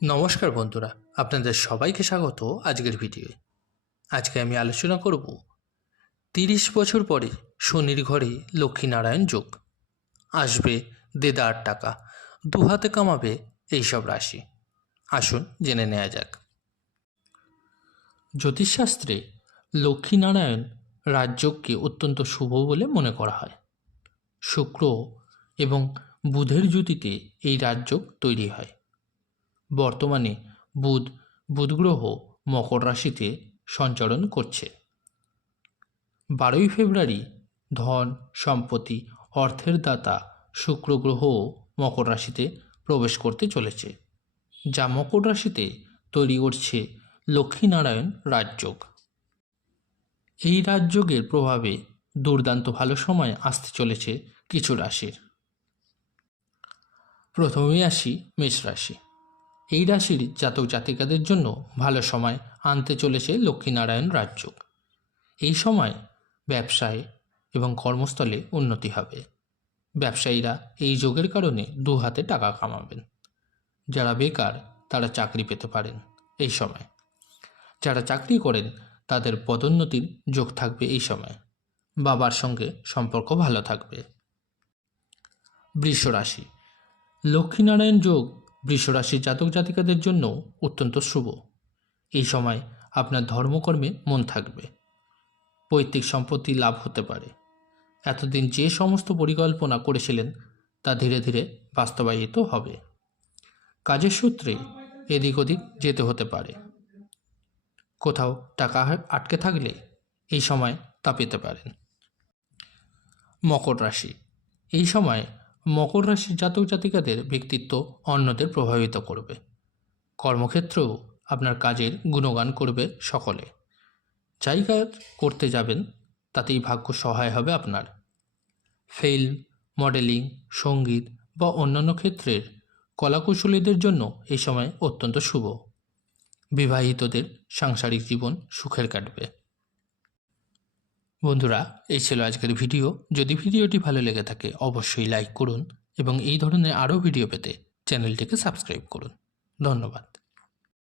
নমস্কার বন্ধুরা, আপনাদের সবাইকে স্বাগত আজকের ভিডিওয়ে। আজকে আমি আলোচনা করব তিরিশ বছর পরে শনির ঘরে লক্ষ্মীনারায়ণ যোগ। আসবে দেদার টাকা, দু হাতে কামাবে এইসব রাশি। আসুন জেনে নেওয়া যাক। জ্যোতিষশাস্ত্রে লক্ষ্মীনারায়ণ রাজযোগকে অত্যন্ত শুভ বলে মনে করা হয়। শুক্র এবং বুধের জুতিতে এই রাজযোগ তৈরি হয়। বর্তমানে বুধ, বুধগ্রহ মকর রাশিতে সঞ্চারণ করছে। বারোই ফেব্রুয়ারি ধন, সম্পত্তি, অর্থের দাতা শুক্র গ্রহও মকর রাশিতে প্রবেশ করতে চলেছে। যা মকর রাশিতে তৈরি করছে লক্ষ্মীনারায়ণ রাজযোগ। এই রাজযোগের প্রভাবে দুর্দান্ত ভালো সময় আসতে চলেছে কিছু রাশির। প্রথমেই আসি মেষ রাশি। এই রাশির জাতক জাতিকাদের জন্য ভালো সময় আনতে চলেছে লক্ষ্মীনারায়ণ রাজযোগ। এই সময় ব্যবসায় এবং কর্মস্থলে উন্নতি হবে। ব্যবসায়ীরা এই যোগের কারণে দু হাতে টাকা কামাবেন। যারা বেকার, তারা চাকরি পেতে পারেন এই সময়। যারা চাকরি করেন, তাদের পদোন্নতির যোগ থাকবে এই সময়। বাবার সঙ্গে সম্পর্ক ভালো থাকবে। বৃষ রাশি লক্ষ্মীনারায়ণ যোগ বৃষরাশির জাতক জাতিকাদের জন্য অত্যন্ত শুভ। এই সময় আপনার ধর্মকর্মে মন থাকবে। পৈতৃক সম্পত্তি লাভ হতে পারে। এতদিন যে সমস্ত পরিকল্পনা করেছিলেন, তা ধীরে ধীরে বাস্তবায়িত হবে। কাজের সূত্রে এদিক ওদিক যেতে হতে পারে। কোথাও টাকা আটকে থাকলে এই সময় তা পেতে পারেন। মকর রাশি। এই সময় মকর রাশির জাতক জাতিকাদের ব্যক্তিত্ব অন্যদের প্রভাবিত করবে। কর্মক্ষেত্রেও আপনার কাজের গুণগান করবে সকলে। যাই কাজ করতে যাবেন, তাতেই ভাগ্য সহায় হবে আপনার। ফিল্ম, মডেলিং, সংগীত বা অন্যান্য ক্ষেত্রের কলাকুশলীদের জন্য এই সময় অত্যন্ত শুভ। বিবাহিতদের সাংসারিক জীবন সুখের কাটবে। বন্ধুরা, এই ছিল আজকের ভিডিও। যদি ভিডিওটি ভালো লেগে থাকে, অবশ্যই লাইক করুন এবং এই ধরনের আরও ভিডিও পেতে চ্যানেলটিকে সাবস্ক্রাইব করুন। ধন্যবাদ।